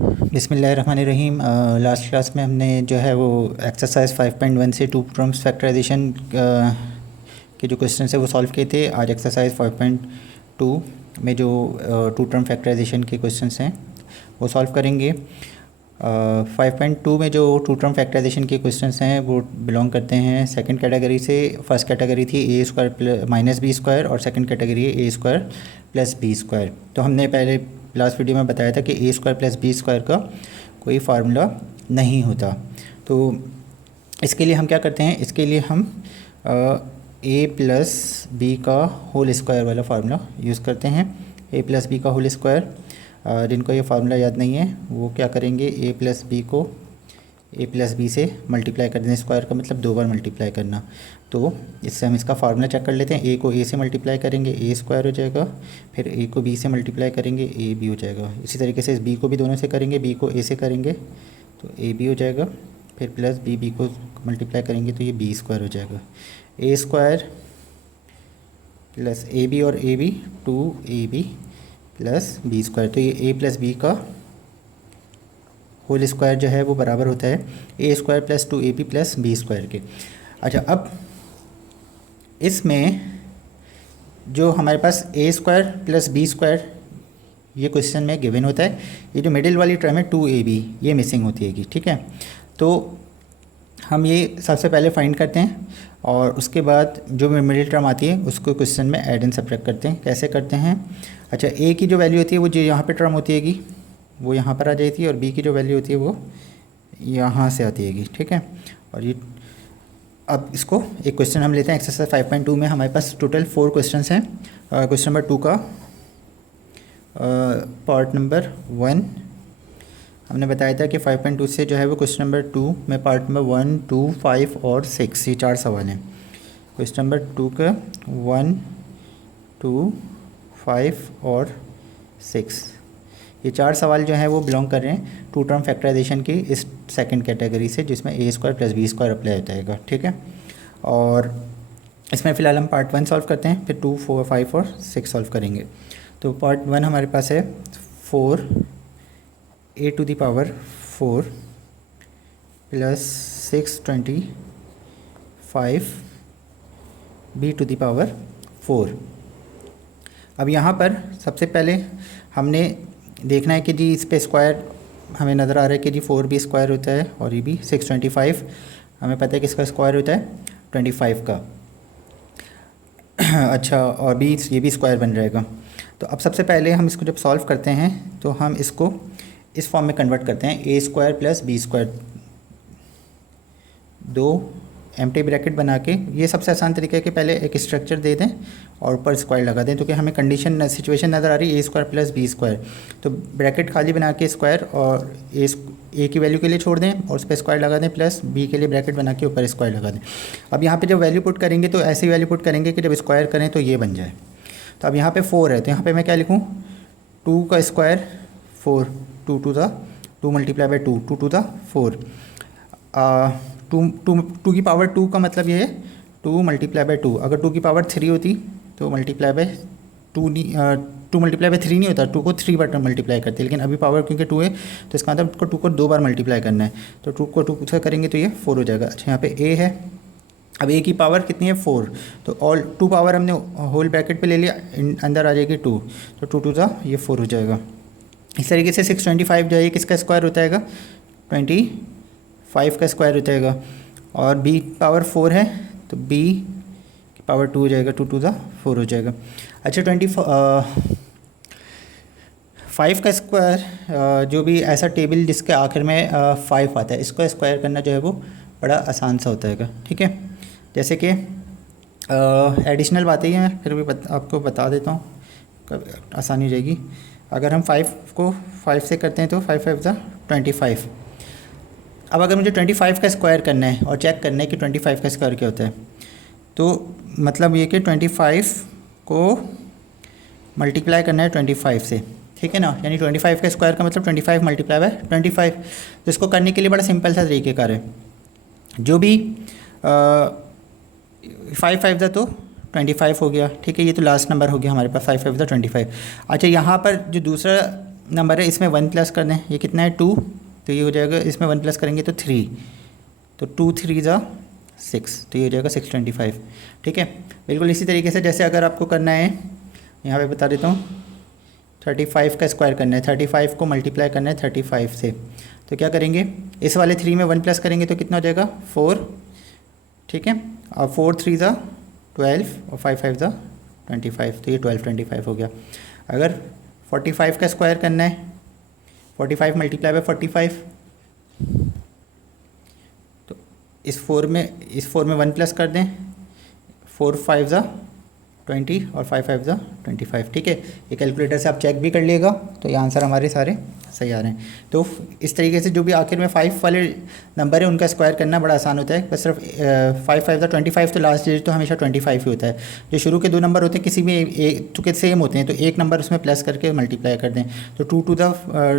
बिस्मिल्लाहिर्रहमानिर्रहीम। Last class में हमने जो है वो एक्सरसाइज 5.1 से टू टर्म्स फैक्टराइजेशन के जो क्वेश्चन है वो सॉल्व किए थे। आज एक्सरसाइज 5.2 में जो टू टर्म फैक्टराइजेशन के क्वेश्चन हैं वो सॉल्व करेंगे। 5.2 में जो टू टर्म फैक्टराइजेशन के क्वेश्चंस हैं वो बिलोंग करते हैं सेकंड कैटेगरी से। फर्स्ट कैटेगरी थी ए स्क्वायर माइनस बी स्क्वायर और सेकंड कैटेगरी है A square plus B square. तो हमने पहले लास्ट वीडियो में बताया था कि ए स्क्वायर प्लस बी स्क्वायर का कोई फार्मूला नहीं होता। तो इसके लिए हम क्या करते हैं, इसके लिए हम ए प्लस बी का होल स्क्वायर वाला फार्मूला यूज़ करते हैं। ए प्लस बी का होल स्क्वायर, जिनको ये फार्मूला याद नहीं है वो क्या करेंगे, ए प्लस बी को ए प्लस बी से मल्टीप्लाई कर दें। स्क्वायर का मतलब दो बार मल्टीप्लाई करना। तो इससे हम इसका फार्मूला चेक कर लेते हैं। ए को ए से मल्टीप्लाई करेंगे ए स्क्वायर हो जाएगा, फिर ए को बी से मल्टीप्लाई करेंगे ए बी हो जाएगा। इसी तरीके से इस बी को भी दोनों से करेंगे, बी को ए से करेंगे तो ए बी हो जाएगा, फिर प्लस बी बी को मल्टीप्लाई करेंगे तो ये बी स्क्वायर हो जाएगा। A square plus A B और A B 2ab plus B square. तो ये ए प्लस बी का होल स्क्वायर जो है वो बराबर होता है A square plus 2ab plus B square के। अच्छा, अब इसमें जो हमारे पास A square plus B square ये क्वेश्चन में गिवन होता है, ये जो मिडिल वाली टर्म है 2ab ये मिसिंग होती है। ठीक है, तो हम ये सबसे पहले फाइंड करते हैं और उसके बाद जो मिडिल टर्म आती है उसको क्वेश्चन में ऐड एंड सब्ट्रैक्ट करते हैं। कैसे करते हैं, अच्छा ए की जो वैल्यू होती है वो जो यहाँ पे टर्म होती हैगी वो यहाँ पर आ जाती है और बी की जो वैल्यू होती है वो यहाँ से आती हैगी। ठीक है, और ये अब इसको एक क्वेश्चन हम लेते हैं। एक्सरसाइज 5.2 में हमारे पास टोटल 4 क्वेश्चन हैं। क्वेश्चन नंबर 2 का पार्ट नंबर 1 हमने बताया था कि 5.2 से जो है वो क्वेश्चन नंबर 2 में पार्ट नंबर 1, 2, 5 और 6 ये 4 सवाल हैं। क्वेश्चन नंबर 2 का 1, 2, 5 और 6 ये 4 सवाल जो हैं वो बिलोंग कर रहे हैं टू टर्म फैक्टराइजेशन की इस सेकंड कैटेगरी से, जिसमें A square plus B square apply होता है। ठीक है, और इसमें फ़िलहाल हम पार्ट 1 सॉल्व करते हैं, फिर 2, 4, 5 और 6 सॉल्व करेंगे। तो पार्ट 1 हमारे पास है 4 a to the power 4 plus 625 b to the power 4। अब यहाँ पर सबसे पहले हमने देखना है कि जी इस पे स्क्वायर हमें नज़र आ रहा है कि जी 4b स्क्वायर होता है और ये भी 625 हमें पता है कि इसका स्क्वायर होता है 25 का। अच्छा, और b ये भी स्क्वायर बन जाएगा। तो अब सबसे पहले हम इसको जब सॉल्व करते हैं तो हम इसको इस फॉर्म में कन्वर्ट करते हैं, A square plus B square, 2 empty bracket बना के। ये सबसे आसान तरीका है कि पहले एक स्ट्रक्चर दे दें और ऊपर स्क्वायर लगा दें, तो कि हमें कंडीशन सिचुएशन नज़र आ रही है A square plus B square. तो ब्रैकेट खाली बना के स्क्वायर और ए की वैल्यू के लिए छोड़ दें और उस पर स्क्वायर लगा दें, प्लस बी के लिए ब्रैकेट बना के ऊपर स्क्वायर लगा दें। अब यहाँ पर जब वैल्यू पुट करेंगे तो ऐसी वैल्यू पुट करेंगे कि जब स्क्वायर करें तो ये बन जाए। तो अब यहाँ पर 4 है तो यहाँ पर मैं क्या लिखूँ, 2 का square 4, 2 to the 2 multiply by 2, 2 to the 4। 2 की पावर 2 का मतलब ये है 2 मल्टीप्लाई बाई 2। अगर 2 की पावर 3 होती तो मल्टीप्लाई बाई 2 मल्टीप्लाई बाई 3 नहीं होता, 2 को 3 बार मल्टीप्लाई करते हैं, लेकिन अभी पावर क्योंकि 2 है तो इसका मतलब 2 को 2 बार मल्टीप्लाई करना है। तो 2 को 2 से करेंगे तो ये 4 हो जाएगा। अच्छा, यहाँ पे a है, अब a की पावर कितनी है 4, तो ऑल 2 पावर हमने होल ब्रैकेट पे ले लिया, अंदर आ जाएगी 2, तो 2 टू द ये 4 हो जाएगा। इस तरीके से 625 जो है ये किसका स्क्वायर होता है, 25 का स्क्वायर होता है। और b पावर 4 है तो b की पावर 2 हो जाएगा, 2 टू द 4 हो जाएगा। अच्छा, 5 का स्क्वायर जो भी ऐसा टेबल जिसके आखिर में 5 आता है, इसको स्क्वायर करना जो है वो बड़ा आसान सा होता है। ठीक है, जैसे कि एडिशनल बातें ही हैं, फिर भी आपको बता देता हूँ, आसानी हो जाएगी। अगर हम 5 को 5 से करते हैं तो 5 5 ज़ा 25। अब अगर मुझे 25 का स्क्वायर करना है और चेक करना है कि 25 का स्क्वायर क्या होता है, तो मतलब ये कि 25 को मल्टीप्लाई करना है 25 से। ठीक है ना, यानी 25 का स्क्वायर का मतलब 25 मल्टीप्लाई बाय 25। तो इसको करने के लिए बड़ा सिंपल सा तरीक़ेकार है, जो भी 5 5 ज़ा तो 25 हो गया। ठीक है, ये तो लास्ट नंबर हो गया हमारे पास, 5 5 ज़ा 25। अच्छा, यहाँ पर जो दूसरा नंबर है, इसमें 1 प्लस कर दें, ये कितना है 2, तो ये हो जाएगा, इसमें 1 प्लस करेंगे तो 3, तो 2 3 ज़ा 6, तो ये हो जाएगा 625। ठीक है, बिल्कुल इसी तरीके से जैसे अगर आपको करना है, यहाँ पे बता देता हूँ, 35 का स्क्वायर करना है, 35 को मल्टीप्लाई करना है 35 से, तो क्या करेंगे, इस वाले 3 में 1 प्लस करेंगे तो कितना हो जाएगा 4। ठीक है, और 4 3 ज़ा 12 और 5 5 ज़ा 25, तो ये 1225 हो गया। अगर 45 का स्क्वायर करना है, 45 मल्टीप्लाई बाय 45, तो इस 4 में 1 प्लस कर दें, 4 5 ज़ा 20 और 5 5 ज़ा 25। ठीक है, ये कैलकुलेटर से आप चेक भी कर लीजिएगा, तो ये आंसर हमारे सारे सही आ रहे हैं। तो इस तरीके से जो भी आखिर में 5 वाले नंबर है उनका स्क्वायर करना बड़ा आसान होता है। बस सिर्फ 5 5 ज़ा 25, तो लास्ट डिजिट तो हमेशा 25 ही होता है। जो शुरू के 2 नंबर होते हैं किसी भी चूँकि सेम होते हैं, तो एक नंबर उसमें प्लस करके मल्टीप्लाई कर दें, तो 2 टू द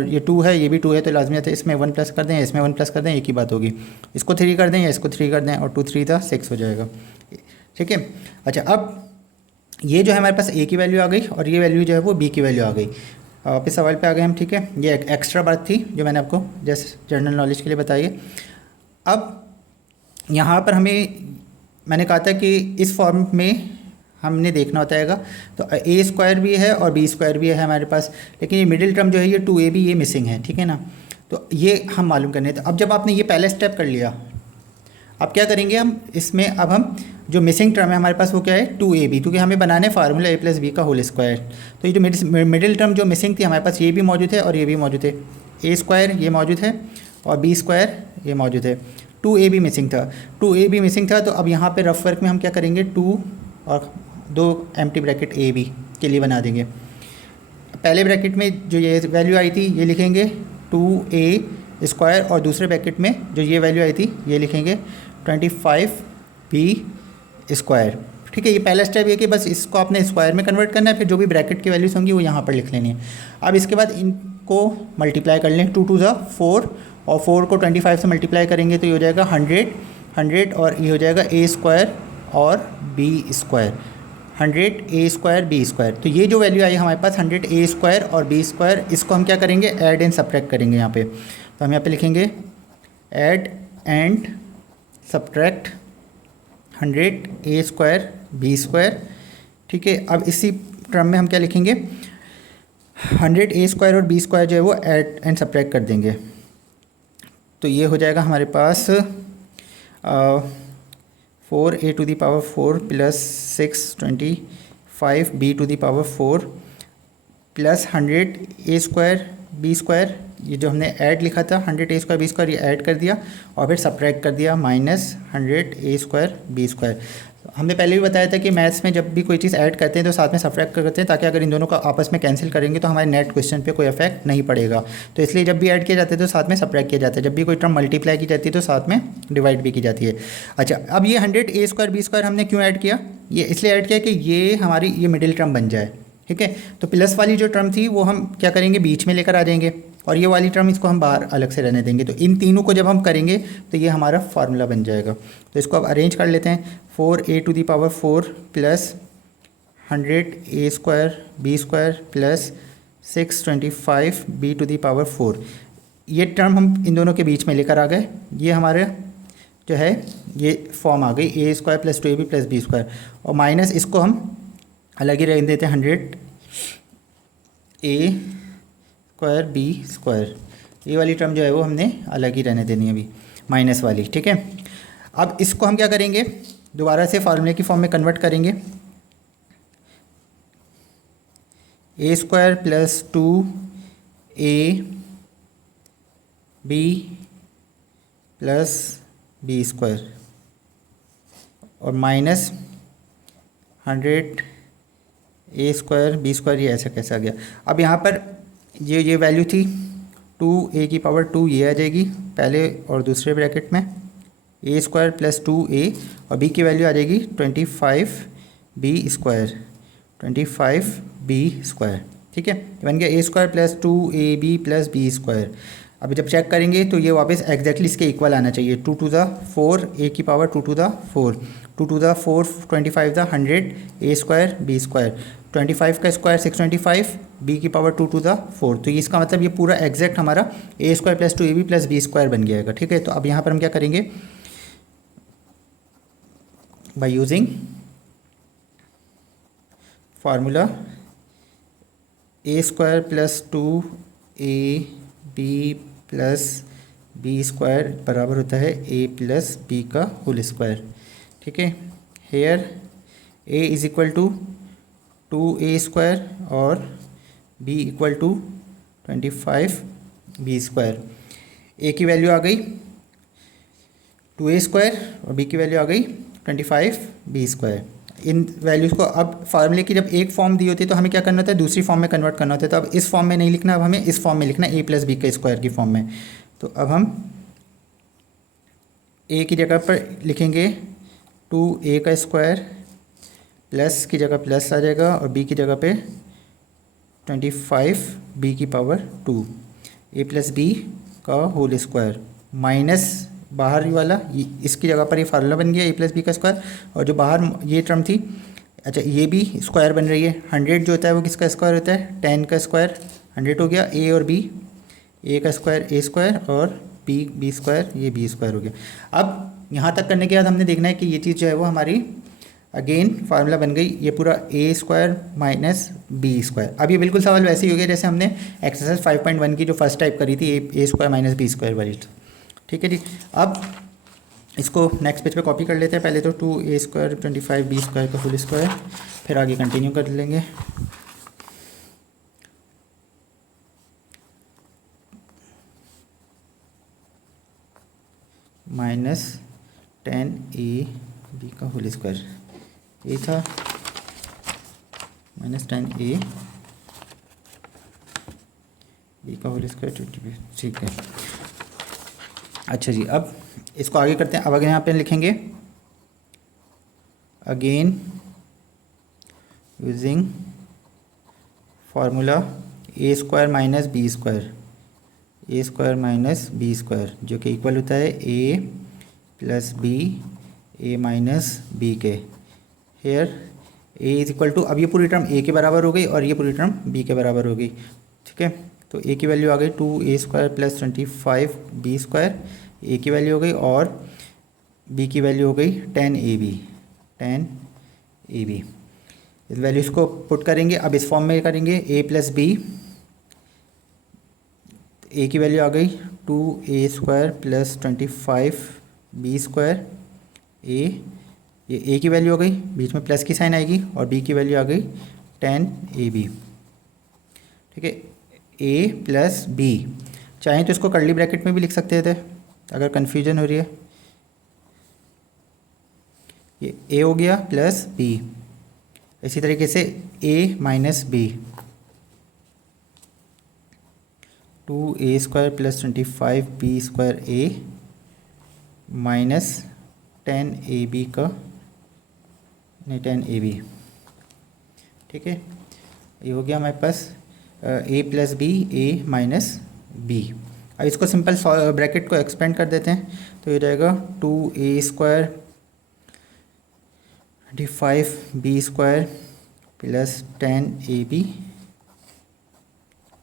ये 2 है, ये भी 2 है, तो लाजमी है इसमें 1 प्लस कर दें, इसमें 1 प्लस कर दें, एक ही बात होगी। इसको 3 कर दें या इसको 3 कर दें, और 2 3 ज़ा 6 हो जाएगा। ठीक है, अच्छा, अब ये जो है हमारे पास ए की वैल्यू आ गई और ये वैल्यू जो है वो बी की वैल्यू आ गई। वापस सवाल पे आ गए हम। ठीक है, ये एक एक्स्ट्रा बात थी जो मैंने आपको जस्ट जनरल नॉलेज के लिए बताई है। अब यहाँ पर मैंने कहा था कि इस फॉर्म में हमने देखना होता है, तो ए स्क्वायर भी है और बी स्क्वायर भी है हमारे पास, लेकिन ये मिडिल टर्म जो है ये 2ab ये मिसिंग है। ठीक है ना, तो ये हम मालूम करने। तो अब जब आपने ये पहला स्टेप कर लिया, अब क्या करेंगे हम इसमें, अब हम जो मिसिंग टर्म है हमारे पास वो क्या है 2ab, क्योंकि हमें बनाने फार्मूला a प्लस बी का होल स्क्वायर। तो ये जो मिडिल टर्म जो मिसिंग थी हमारे पास, ये भी मौजूद है और ये भी मौजूद है। a स्क्वायर ये मौजूद है और b स्क्वायर ये मौजूद है। 2ab मिसिंग था, 2ab मिसिंग था। तो अब यहाँ पे रफ वर्क में हम क्या करेंगे, 2 और 2 एम्प्टी ब्रैकेट ab के लिए बना देंगे। पहले ब्रैकेट में जो ये वैल्यू आई थी ये लिखेंगे 2a स्क्वायर, और दूसरे ब्रैकेट में जो ये वैल्यू आई थी ये लिखेंगे 25b स्क्वायर। ठीक है, ये पहला स्टेप ये कि बस इसको आपने स्क्वायर में कन्वर्ट करना है, फिर जो भी ब्रैकेट की वैल्यूज होंगी वो यहाँ पर लिख लेनी है। अब इसके बाद इनको मल्टीप्लाई कर लें, 2 2 ज़ा 4, और 4 को 25 से मल्टीप्लाई करेंगे तो ये हो जाएगा 100 और ये हो जाएगा a स्क्वायर और b square, 100 a square b square. तो ये जो वैल्यू आई हमारे पास 100 a स्क्वायर और b स्क्वायर, इसको हम क्या करेंगे, ऐड एंड सब्ट्रैक्ट करेंगे यहाँ पे। तो हम यहाँ पे लिखेंगे add and subtract 100 a square b square. ठीक है, अब इसी टर्म में हम क्या लिखेंगे, 100 a स्क्वायर और b स्क्वायर जो है वो ऐड एंड सब्ट्रैक्ट कर देंगे। तो ये हो जाएगा हमारे पास 4a to the power 4 plus 625 b to the power 4 plus 100 a square b square, ये जो हमने ऐड लिखा था 100 a स्क्वायर b स्क्वायर ये ऐड कर दिया और फिर सब्ट्रैक्ट कर दिया minus 100 a square b square. हमने पहले भी बताया था कि मैथ्स में जब भी कोई चीज़ ऐड करते हैं तो साथ में सब्ट्रैक्ट करते हैं, ताकि अगर इन दोनों को आपस में कैंसिल करेंगे तो हमारे नेट क्वेश्चन पे कोई इफेक्ट नहीं पड़ेगा। तो इसलिए जब भी ऐड किया जाता है तो साथ में सब्ट्रैक्ट किया जाता है, जब भी कोई टर्म मल्टीप्लाई की जाती है तो साथ में डिवाइड भी की जाती है। अच्छा, अब ये 100 a स्क्वायर b स्क्वायर हमने क्यों ऐड किया, ये इसलिए ऐड किया कि ये हमारी ये मिडिल टर्म बन जाए। ठीक है, तो प्लस वाली जो टर्म थी वो हम क्या करेंगे, बीच में लेकर आ जाएंगे, और ये वाली टर्म इसको हम बाहर अलग से रहने देंगे। तो इन तीनों को जब हम करेंगे तो ये हमारा फार्मूला बन जाएगा। तो इसको अब अरेंज कर लेते हैं, 4a to the power 4 plus 100 a square b square plus 625 b to the power 4। ये टर्म हम इन दोनों के बीच में लेकर आ गए, ये हमारे जो है ये फॉर्म आ गई a square plus 2ab plus b square, और माइनस इसको हम अलग ही रहने देते हैं 100 a स्क्वायर b स्क्वायर। ये वाली टर्म जो है वो हमने अलग ही रहने देनी है अभी, माइनस वाली। ठीक है, अब इसको हम क्या करेंगे, दोबारा से फार्मूले की फॉर्म में कन्वर्ट करेंगे, a square plus 2ab plus b square और minus 100 a square b square, ये ऐसा कैसे आ गया। अब यहाँ पर ये वैल्यू थी 2a की पावर 2 ये आ जाएगी पहले और दूसरे ब्रैकेट में, a स्क्वायर प्लस 2a और b की वैल्यू आ जाएगी 25b स्क्वायर, 25b स्क्वायर। ठीक है, बन गया a square plus 2ab plus b square. अभी जब चेक करेंगे तो ये वापस एग्जैक्टली इसके इक्वल आना चाहिए, 2 टू द 4 a की power 2 to the 4, 2 to the 4 25 the 100 a square b square, 25 का स्क्वायर 625, बी की पावर 2 टू द 4। तो ये इसका मतलब ये पूरा एग्जैक्ट हमारा A square plus 2ab plus B square बन जाएगा। ठीक है, तो अब यहाँ पर हम क्या करेंगे, by using formula A square plus 2ab plus B square बराबर होता है ए प्लस बी का होल स्क्वायर। ठीक है, here A is equal to 2a square और b equal to 25b square. a की वैल्यू आ गई 2a स्क्वायर और b की वैल्यू आ गई 25b स्क्वायर। इन वैल्यूज़ को अब फार्मूले की जब एक फॉर्म दी होती है तो हमें क्या करना होता है, दूसरी फॉर्म में कन्वर्ट करना होता है। तो अब इस फॉर्म में नहीं लिखना, अब हमें इस फॉर्म में लिखना है a प्लस बी के स्क्वायर की फॉर्म में। तो अब हम a की जगह पर लिखेंगे 2a का स्क्वायर प्लस की जगह प्लस आ जाएगा और b की जगह पे 25b की पावर 2, a प्लस बी का होल स्क्वायर माइनस बाहर वाला इसकी जगह पर ये फार्मूला बन गया ए प्लस बी का स्क्वायर, और जो बाहर ये टर्म थी, अच्छा ये भी स्क्वायर बन रही है। 100 जो होता है वो किसका स्क्वायर होता है, 10 का स्क्वायर 100 हो गया। ए और बी, ए का स्क्वायर ए स्क्वायर और बी स्क्वायर, ये बी स्क्वायर हो गया। अब यहाँ तक करने के बाद हमने देखना है कि ये चीज़ जो है वो हमारी अगेन फार्मूला बन गई, ये पूरा ए स्क्वायर माइनस बी स्क्वायर। अब ये बिल्कुल सवाल वैसे ही हो गया जैसे हमने एक्सरसाइज 5.1 की जो फर्स्ट टाइप करी थी, ए स्क्वायर माइनस बी स्क्वायर वाली। ठीक है जी, अब इसको नेक्स्ट पेज पे कॉपी कर लेते हैं। पहले तो 2a स्क्वायर 25b स्क्वायर का फुल स्क्वायर, फिर आगे कंटिन्यू कर लेंगे। माइनस 10ab का होल स्क्वायर, ये था माइनस 10a बी का होल स्क्वायर 20। ठीक है, अच्छा जी, अब इसको आगे करते हैं। अब अगर यहाँ पे लिखेंगे again using formula A square minus B square, A square minus B square जो कि इक्वल होता है A plus B A minus B के। Here A is equal to, अब ये पूरी टर्म ए के बराबर हो गई और ये पूरी टर्म बी के बराबर हो गई। ठीक है, तो ए की वैल्यू आ गई 2a square plus 25b square, ए की वैल्यू हो गई, और बी की वैल्यू हो गई 10ab। इस वैल्यूज़ को पुट करेंगे, अब इस फॉर्म में करेंगे a प्लस बी, ए की वैल्यू आ गई 2a square plus 25b square, ये a की वैल्यू हो गई, बीच में प्लस की साइन आएगी, और b की वैल्यू आ गई 10ab। ठीक है, a प्लस बी, चाहें तो इसको कर्ली ब्रैकेट में भी लिख सकते थे अगर कन्फ्यूजन हो रही है। ये a हो गया प्लस b, इसी तरीके से a minus B, 2a square plus 25b square a minus 10ab का, नहीं 10ab। ठीक है, ये हो गया हमारे पास a plus B a minus B. अब इसको सिंपल ब्रैकेट को एक्सपेंड कर देते हैं, तो ये रहेगा 2a square 25b square plus 10ab,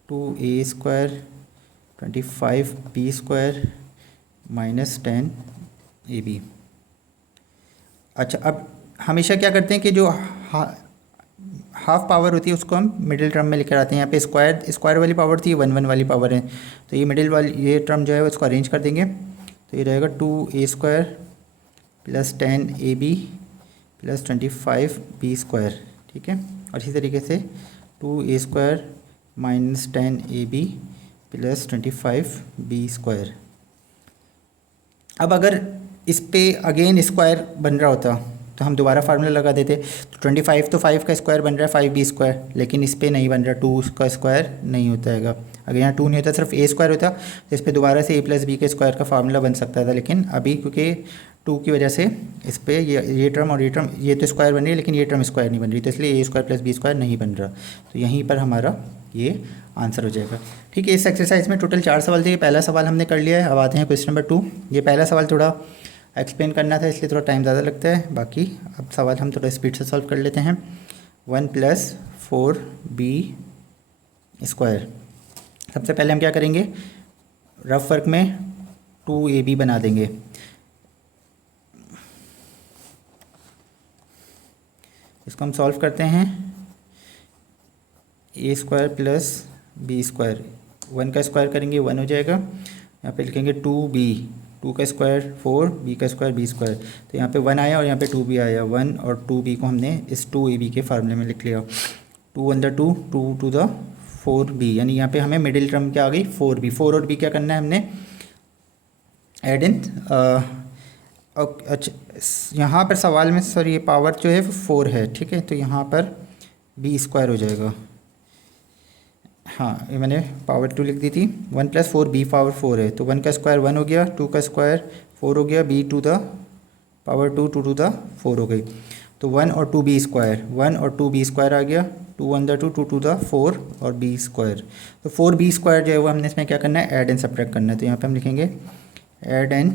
2a square 25b square minus 10ab। अच्छा, अब हमेशा क्या करते हैं कि जो हाफ पावर होती है उसको हम मिडिल टर्म में लेकर आते हैं। यहाँ पे स्क्वायर वाली पावर थी, 1 1 वाली पावर है, तो ये मिडिल वाली ये टर्म जो है उसको अरेंज कर देंगे। तो ये रहेगा 2a square plus 10ab plus 25b square. ठीक है, और इसी तरीके से 2a square minus 10ab plus 25b square. अब अगर इस पे अगेन स्क्वायर बन रहा होता तो हम दोबारा फार्मूला लगा देते, तो 25 तो 5 का स्क्वायर बन रहा है 5b स्क्वायर, लेकिन इस पे नहीं बन रहा, 2 का स्क्वायर नहीं होता है। अगर यहाँ 2 नहीं होता, सिर्फ a स्क्वायर होता, तो इस पे दोबारा से a प्लस बी के स्क्वायर का फार्मूला बन सकता था, लेकिन अभी क्योंकि 2 की वजह से इस पे ये टर्म और ये टर्म, ये तो स्क्वायर बन रही है लेकिन ये टर्म स्क्वायर नहीं बन रही, तो इसलिए a square plus B square नहीं बन रहा। तो यहीं पर हमारा ये आंसर हो जाएगा। ठीक है, इस एक्सरसाइज में टोटल 4 सवाल थे, पहला सवाल हमने कर लिया है। अब आते हैं क्वेश्चन नंबर 2। ये पहला सवाल थोड़ा एक्सप्लेन करना था इसलिए थोड़ा टाइम ज़्यादा लगता है, बाकी अब सवाल हम थोड़ा स्पीड से सॉल्व कर लेते हैं। 1 प्लस 4b स्क्वायर। सबसे पहले हम क्या करेंगे, रफ वर्क में 2ab बना देंगे। इसको हम सॉल्व करते हैं, A square plus B square, 1 का स्क्वायर करेंगे 1 हो जाएगा। यहाँ पे लिखेंगे 2b, 2 का स्क्वायर 4, b का स्क्वायर b स्क्वायर, तो यहाँ पे 1 आया और यहाँ पे 2b आया। 1 और 2b को हमने इस 2ab के फार्मूले में लिख लिया। 2 × 2, 2 to the 4b, यानी यहाँ पे हमें मिडिल टर्म क्या आ गई 4b। 4 और b क्या करना है हमने, एड इन। अच्छा, यहाँ पर सवाल में सॉरी ये पावर जो है 4 है, ठीक है, तो यहाँ पर b स्क्वायर हो जाएगा। हाँ, ये मैंने पावर 2 लिख दी थी। 1 + 4b पावर 4 है, तो 1 का स्क्वायर 1 हो गया, 2 का स्क्वायर 4 हो गया, b to the power 2, 2 to the 4 हो गई। तो 1 और 2b स्क्वायर, 1 और 2b स्क्वायर आ गया, 2 × 2, 2 to the 4 और b स्क्वायर। तो 4b स्क्वायर जो है वो हमने इसमें क्या करना है, ऐड एंड सब्ट्रैक्ट करना है। तो यहाँ पे हम लिखेंगे add and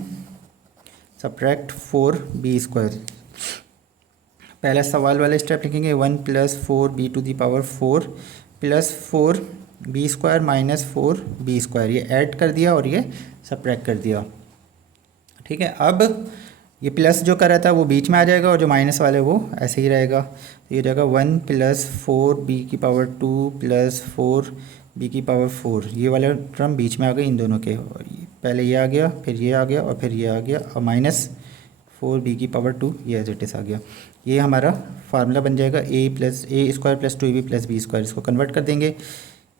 subtract 4b square. पहला सवाल वाला स्टेप लिखेंगे 1 + 4b to the power 4 plus 4b square minus 4b square, ये ऐड कर दिया और ये सब्ट्रैक्ट कर दिया। ठीक है, अब ये प्लस जो कर रहा था वो बीच में आ जाएगा और जो माइनस वाले वो ऐसे ही रहेगा। तो ये हो जाएगा 1 + 4b की पावर 2 प्लस 4b की पावर 4, ये वाला टर्म बीच में आ गई इन दोनों के। पहले ये आ गया, फिर ये आ गया और फिर ये आ गया, और माइनस 4b की पावर 2 ये एज इट इज आ गया। ये हमारा फार्मूला बन जाएगा a square plus 2ab plus b square. इसको कन्वर्ट कर देंगे,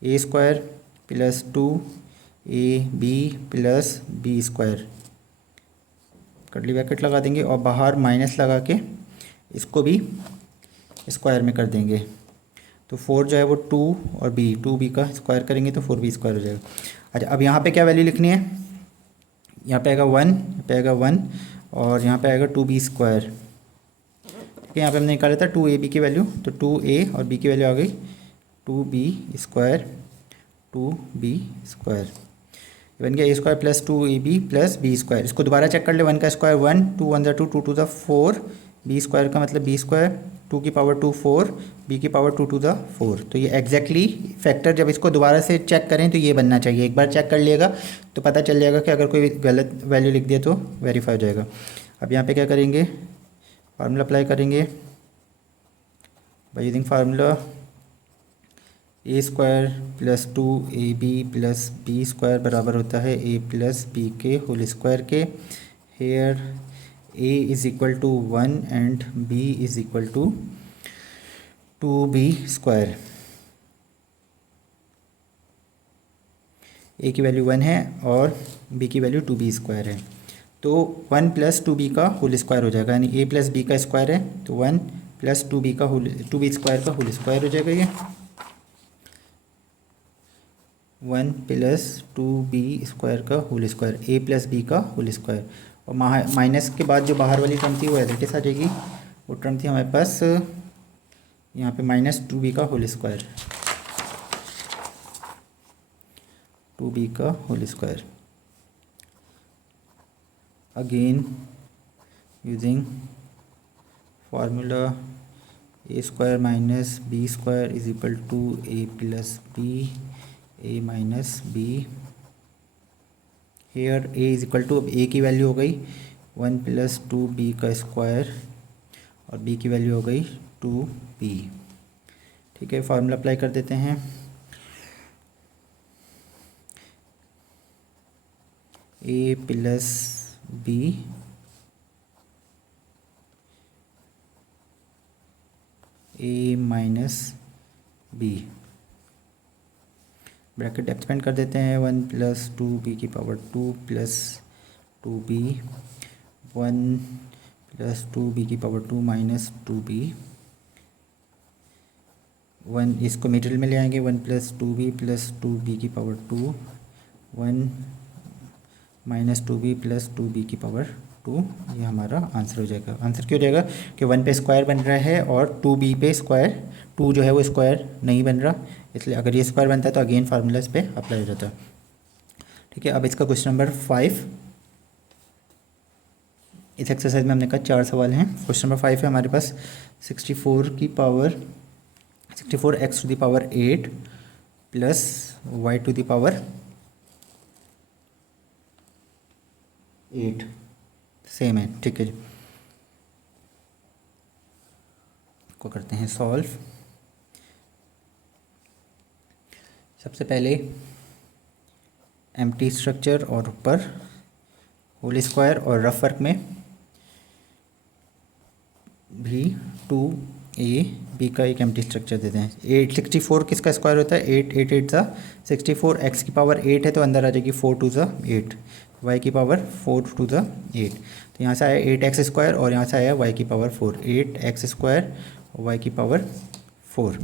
a square plus 2ab plus b square, curly bracket लगा देंगे और बाहर माइनस लगा के इसको भी स्क्वायर में कर देंगे। तो 4 जो है वो 2 और b, 2b का स्क्वायर करेंगे तो 4b स्क्वायर हो जाएगा। अच्छा, अब यहाँ पे क्या वैल्यू लिखनी है, यहाँ पे आएगा 1, यहाँ पे आएगा 1 और यहाँ पे आएगा 2b स्क्वायर। ठीक है, यहाँ पे हमने निकाला था 2ab की वैल्यू, तो 2a और b की वैल्यू आ गई 2b स्क्वायर, 2b स्क्वायर बन गया। a square plus 2ab plus b square. इसको दोबारा चेक कर ले, 1 का square 1, 2 × 2, 2 to the 4, b square का मतलब b स्क्वायर, 2 की पावर 2 4, b की पावर 2 to the 4। तो ये एग्जैक्टली फैक्टर जब इसको दोबारा से चेक करें तो ये बनना चाहिए। एक बार चेक कर लिएगा तो पता चल जाएगा कि अगर कोई गलत वैल्यू लिख दिया तो वेरीफाई हो जाएगा। अब यहाँ पे क्या करेंगे, फार्मूला अप्लाई करेंगे by using formula a square plus 2ab plus b square बराबर होता है a प्लस b के होल स्क्वायर के। Here a is equal to 1 and b is equal to 2b square. a की वैल्यू 1 है और b की वैल्यू 2b स्क्वायर है, तो 1 + 2b का होल स्क्वायर हो जाएगा, यानी a प्लस b का स्क्वायर है तो 1 + 2b का होल 2b स्क्वायर का होल स्क्वायर हो जाएगा। ये 1 + 2b स्क्वायर का whole square, a plus b का होल स्क्वायर, और माइनस के बाद जो बाहर वाली टर्म थी वो एज इट इज आ जाएगी। वो टर्म थी हमारे पास यहाँ पे -2b का होल स्क्वायर, 2b का whole square. Again using formula a square minus b square is equal to a plus b, a minus b। Here a is equal to, अब a की वैल्यू हो गई 1 + 2b का स्क्वायर और b की वैल्यू हो गई 2b। ठीक है, फार्मूला अप्लाई कर देते हैं। a plus b a minus b, bracket expand कर देते हैं। 1 + 2b की पावर 2 प्लस 2b, 1 + 2b की पावर 2 माइनस 2b, 1 इसको मिडिल में ले आएंगे, 1 + 2b प्लस 2b की power 2, 1 minus 2b plus 2b की पावर 2, ये हमारा आंसर हो जाएगा। आंसर क्यों हो जाएगा कि 1 पे स्क्वायर बन रहा है और 2b पे स्क्वायर 2 जो है वो स्क्वायर नहीं बन रहा, इसलिए अगर ये स्क्वायर बनता है तो अगेन फार्मूला इस पर अप्लाई हो जाता है। ठीक है, अब इसका क्वेश्चन नंबर 5, इस एक्सरसाइज में हमने कहा 4 सवाल हैं। क्वेश्चन नंबर 5 है हमारे पास 64 की power 64x to the power 8 plus y to the power 8 same है, ठीक है जी। को करते हैं सॉल्व। सबसे पहले एम्प्टी स्ट्रक्चर और ऊपर होल स्क्वायर और रफ वर्क में भी 2ab का एक एम्प्टी स्ट्रक्चर देते हैं। 864 किसका स्क्वायर होता है? 8 8 8 सा 64, एक्स की पावर 8 है तो अंदर आ जाएगी 4 2 सा 8, वाई की पावर 4 2 सा 8। तो यहाँ से आया 8x स्क्वायर और यहाँ से आया वाई की पावर 4, 8x स्क्वायर और वाई की पावर 4।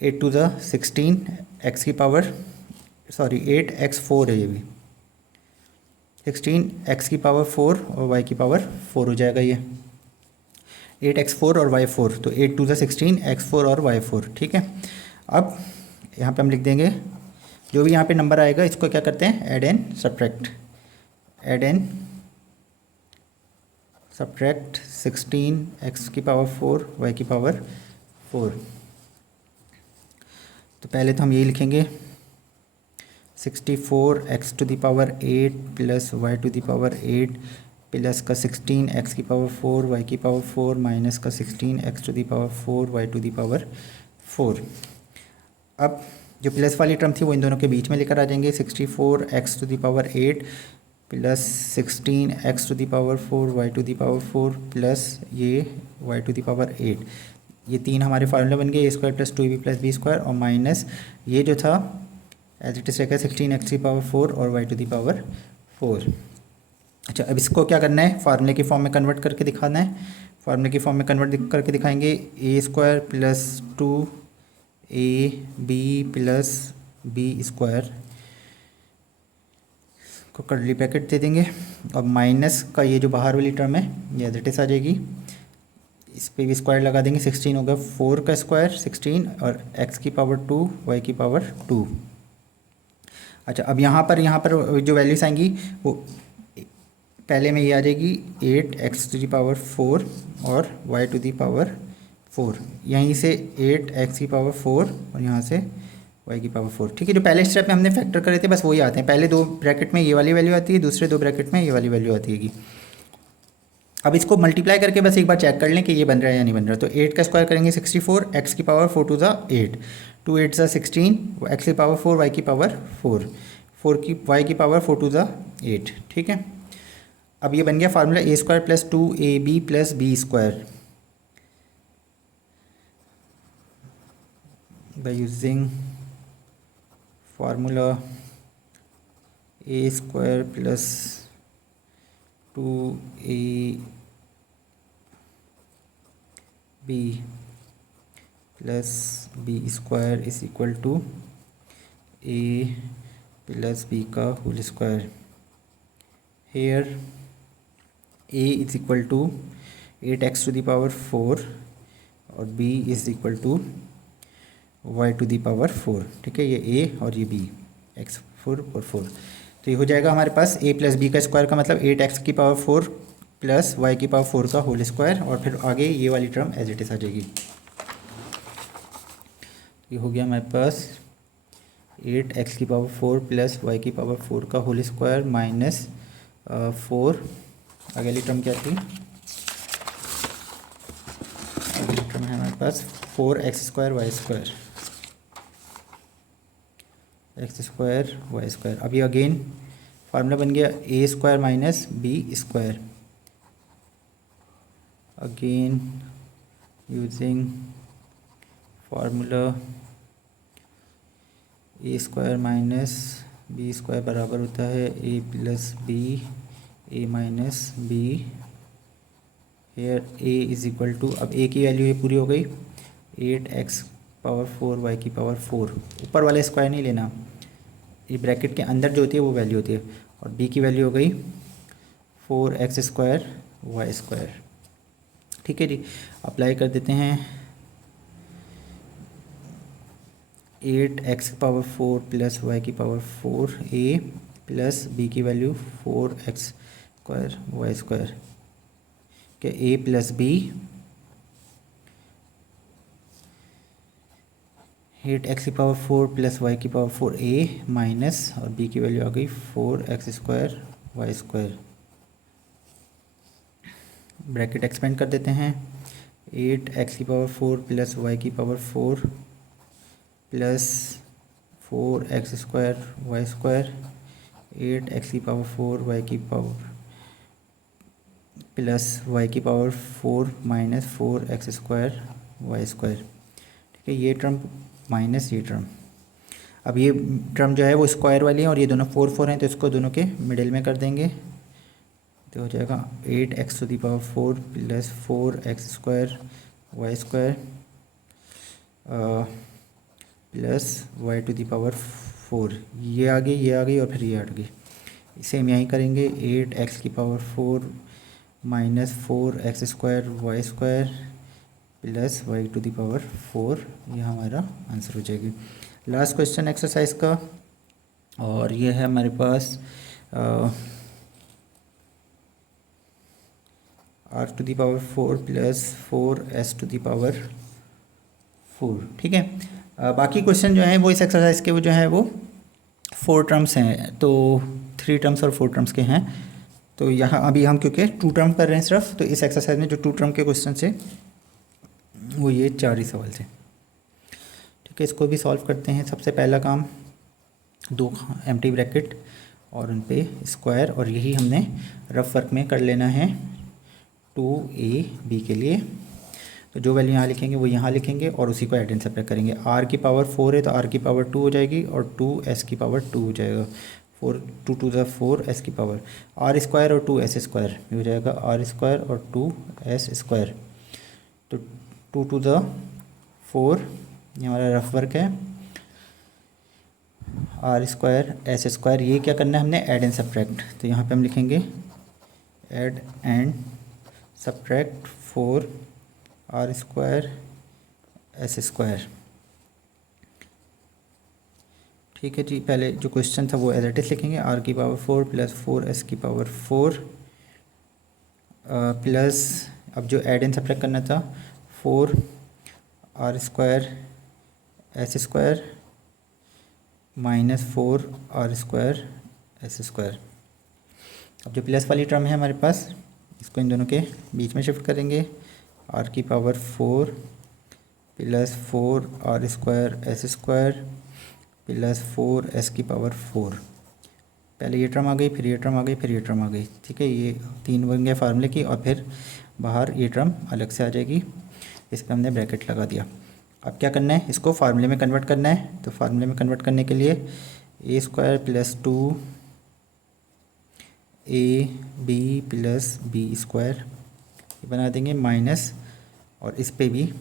8 2 सा 16, एक्स की पावर 8x4 है ये भी, 16 एक्स की पावर 4 और वाई की पावर 4 हो जाएगा ये। 8x4 और y4, तो 8 2 सा 16, x4 और y4, ठीक है। अब यहाँ पे हम लिख देंगे जो भी यहाँ पे नंबर आएगा इसको क्या करते हैं, add and subtract. Add and subtract 16 X की पावर 4 वाई की पावर 4। तो पहले तो हम यही लिखेंगे 64 X to the power 8 plus Y to the power 8 plus का 16 एक्स की पावर 4 वाई की पावर 4 माइनस का 16 X to the power 4 Y to the power 4। अब जो प्लस वाली टर्म थी वो इन दोनों के बीच में लेकर आ जाएंगे। 64 X to the power 8 plus 16 X to the power 4 Y to the power 4 plus ये वाई टू द पावर 8। ये तीन हमारे फार्मूला बन गए, a square plus 2ab plus B square, और माइनस ये जो था एज इट इज रहेगा 16 एक्स की पावर 4 और वाई टू द पावर 4। अच्छा, अब इसको क्या करना है, फार्मूले की फॉर्म में कन्वर्ट करके दिखाना है। फार्मूले की फॉर्म में कन्वर्ट करके दिखाएंगे, a square plus 2ab plus B square को कर्ली ब्रैकेट दे देंगे, और माइनस का ये जो बाहर वाली टर्म है ये एज इट इज आ जाएगी। इस पे भी स्क्वायर लगा देंगे, 16 होगा 4 का स्क्वायर 16 और x की पावर 2 y की पावर 2। अच्छा, अब यहाँ पर जो वैल्यूज आएंगी वो पहले में ये आ जाएगी 8 एक्स टू दी पावर 4 और y टू दी पावर 4, यहीं से 8 एक्स की पावर 4 और यहाँ से y की पावर 4, ठीक है। जो पहले स्टेप में हमने फैक्टर करे थे बस वही आते हैं। पहले दो ब्रैकेट में ये वाली वैल्यू आती है, दूसरे दो ब्रैकेट में ये वाली वैल्यू आती है। अब इसको मल्टीप्लाई करके बस एक बार चेक कर लें कि ये बन रहा है या नहीं बन रहा। तो 8 का स्क्वायर करेंगे 64, एक्स की पावर 4 टू ज़ा 8, 2 8 ज़ा 16, एक्स की पावर 4 वाई की पावर 4, 4 की वाई की पावर 4 टू ज़ा 8, ठीक है। अब ये बन गया formula a square plus 2ab plus B square by using formula a square plus 2ab plus B square is equal to a plus b का whole square. Here a is equal to 8x to the power 4 और b is equal to y to the power 4, ठीक है। ये a और ये b, x 4 और 4, तो ये हो जाएगा हमारे पास a प्लस बी का स्क्वायर का मतलब 8x की पावर 4 प्लस y की पावर 4 का होल स्क्वायर, और फिर आगे ये वाली टर्म एज इट इज आ जाएगी। ये हो गया हमारे पास 8x की पावर 4 प्लस y की पावर 4 का होल स्क्वायर माइनस 4, अगली टर्म क्या थी, अगली टर्म है हमारे पास 4x square Y square, X square Y square. अभी अगेन फार्मूला बन गया a square minus B square, again using formula a square minus B square बराबर होता है a plus B a minus B. Here a is equal to, अब a की value ये पूरी हो गई 8x पावर 4 y की पावर 4, ऊपर वाला स्क्वायर नहीं लेना, ये ब्रैकेट के अंदर जो होती है वो वैल्यू होती है, और b की वैल्यू हो गई 4x स्क्वायर वाई स्क्वायर, ठीक है जी। अप्लाई कर देते हैं 8x पावर 4 प्लस वाई की पावर 4 a प्लस b की value 4x square Y square के a plus B eight X की पावर 4 प्लस वाई की पावर 4 ए माइनस, और बी की वैल्यू आ गई 4x² y²। ब्रैकेट एक्सपेंड कर देते हैं। 8x की पावर 4 प्लस वाई की power 4 plus 4x² y²। 8x की पावर 4 वाई की पावर प्लस वाई की पावर 4 माइनस 4x² y²। ठीक है, ये टर्म माइनस ये टर्म। अब ये टर्म जो है वो स्क्वायर वाली है और ये दोनों 4 4 हैं, तो इसको दोनों के मिडिल में कर देंगे, तो हो जाएगा 8x⁴ plus 4x² y² plus y⁴। ये आ गई और फिर ये हट गई। सेम यहीं करेंगे, 8x⁴ minus 4x² y² plus y⁴। ये हमारा आंसर हो जाएगी। लास्ट क्वेश्चन एक्सरसाइज का, और ये है हमारे पास r⁴ प्लस 4s⁴। ठीक है। बाकी क्वेश्चन जो हैं वो इस एक्सरसाइज के वो जो है वो 4 टर्म्स हैं, तो 3 टर्म्स और 4 टर्म्स के हैं। तो यहाँ अभी हम क्योंकि 2 टर्म कर रहे हैं सिर्फ, तो इस एक्सरसाइज में जो 2 टर्म के क्वेश्चन थे वो ये 4 ही सवाल थे। ठीक है, इसको भी सॉल्व करते हैं। सबसे पहला काम, 2 एम्प्टी ब्रैकेट और उन पे स्क्वायर, और यही हमने रफ वर्क में कर लेना है 2ab के लिए। तो जो वैल्यू यहाँ लिखेंगे वो यहाँ लिखेंगे और उसी को ऐड एंड सबट्रैक्ट करेंगे। r की पावर 4 है तो r की पावर 2 हो जाएगी और 2s की पावर 2 हो जाएगा। 2 टू द 4 s की पावर, r² और 2s² हो जाएगा r² और 2s²। तो 2 टू द 4, ये हमारा रफ वर्क है, r² s²। ये क्या करना है हमने, ऐड एंड सबट्रैक्ट। तो यहाँ पे हम लिखेंगे add and subtract 4 r² s²। ठीक है जी, पहले जो क्वेश्चन था वो एज इट इज लिखेंगे, r की पावर 4 प्लस 4s की पावर 4 प्लस, अब जो ऐड एंड सबट्रैक्ट करना था, 4 r² s² minus 4 r² s²। अब जो प्लस वाली टर्म है हमारे पास, इसको इन दोनों के बीच में शिफ्ट करेंगे, r की power 4 plus 4 r² s² plus 4s की पावर 4। पहले ये टर्म आ गई, फिर ये टर्म आ गई, फिर ये टर्म आ गई। ठीक है, ये 3 बन गया फार्मूले की, और फिर बाहर ये टर्म अलग से आ जाएगी। इस पर हमने ब्रैकेट लगा दिया। अब क्या करना है, इसको फार्मूले में कन्वर्ट करना है। तो फार्मूले में कन्वर्ट करने के लिए a² plus 2ab plus b² ये बना देंगे माइनस, और इस पे भी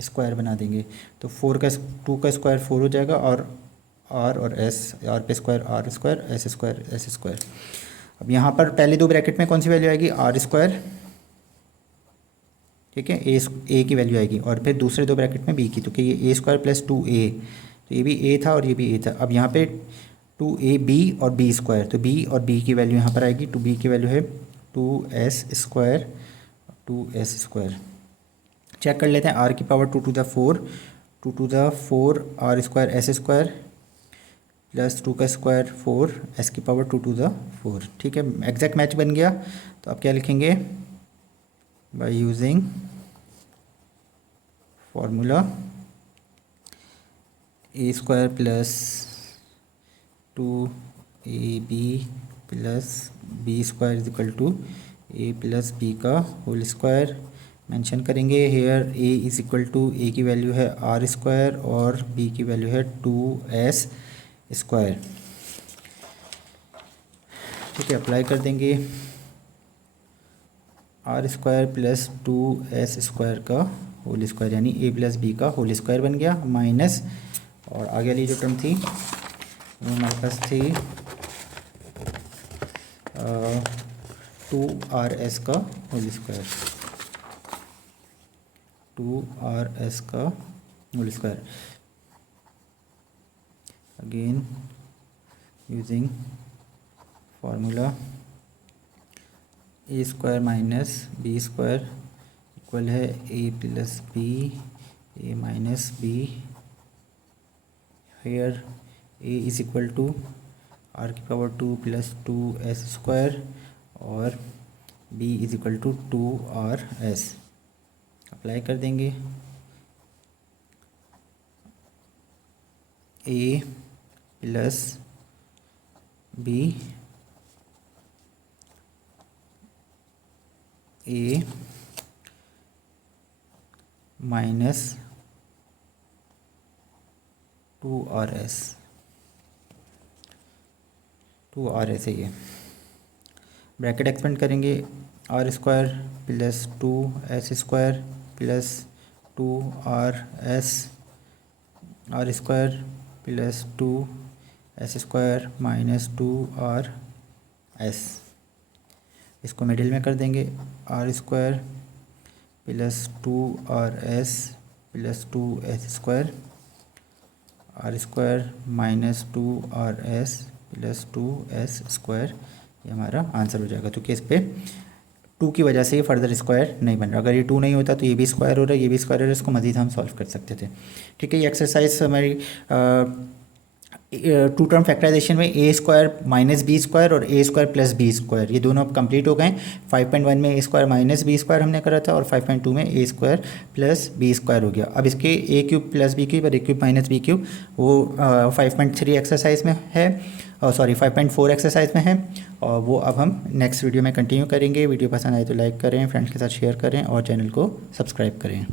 स्क्वायर बना देंगे। तो 2 का स्क्वायर 4 हो जाएगा, और r और s, r पे स्क्वायर r² s²। अब यहाँ पर पहले 2 ब्रैकेट में कौन सी वैल्यू आएगी, r²। ठीक है, a की वैल्यू आएगी, और फिर दूसरे 2 ब्रैकेट में b की, तो कि ये a² प्लस 2a, तो ये भी a था और ये भी a था। अब यहाँ पे 2ab और b², तो b और b की वैल्यू यहाँ पर आएगी। 2b की वैल्यू है 2s², 2s²। चेक कर लेते हैं, r की power 2 to the 4 r² s² plus 2 का स्क्वायर 4 s की पावर 2 टू द 4। ठीक है, एग्जैक्ट मैच बन गया। तो अब क्या लिखेंगे, by using formula a² plus 2ab plus b² is equal to a plus b का होल स्क्वायर। मेंशन करेंगे here a is equal to, a की वैल्यू है r² और b की वैल्यू है 2s²। ठीक है, अप्लाई कर देंगे, r² प्लस 2s² का होल स्क्वायर, यानी a प्लस b का होल स्क्वायर बन गया, माइनस, और आगे वाली जो टर्म थी वो हमारे पास थी 2rs का होल स्क्वायर, 2rs का whole square. Again using formula a² minus b² equal है a plus b, a minus b where A is equal to R की पावर 2 प्लस 2s² और b is equal to 2r(s). Apply कर देंगे। a plus b a minus 2r(s) है ये। Bracket expand करेंगे, r² plus 2s² plus 2r(s), r² plus 2s² minus 2r(s). इसको middle में कर देंगे, r² plus 2r(s) plus 2s², r² minus 2r(s) plus 2s²। ये हमारा आंसर हो जाएगा। तो केस पे 2 की वजह से ये फर्दर स्क्वायर नहीं बन रहा। अगर ये 2 नहीं होता तो ये भी स्क्वायर हो रहा है, ये भी स्क्वायर हो रहा है, इसको मज़ीद हम सॉल्व कर सकते थे। ठीक है, ये एक्सरसाइज हमारी 2 टर्म फैक्टराइजेशन में a² माइनस b² और a² प्लस b² ये दोनों अब कंप्लीट हो गए। 5.1 में a² माइनस b² हमने करा था और 5.2 में a² प्लस b² हो गया। अब इसके a³ प्लस b³ और a³ माइनस b³ वो 5.3 एक्सरसाइज में है, सॉरी 5.4 एक्सरसाइज में है, और वो अब हम नेक्स्ट वीडियो में कंटिन्यू करेंगे। वीडियो पसंद आए तो लाइक करें, फ्रेंड्स के साथ शेयर करें और चैनल को सब्सक्राइब करें।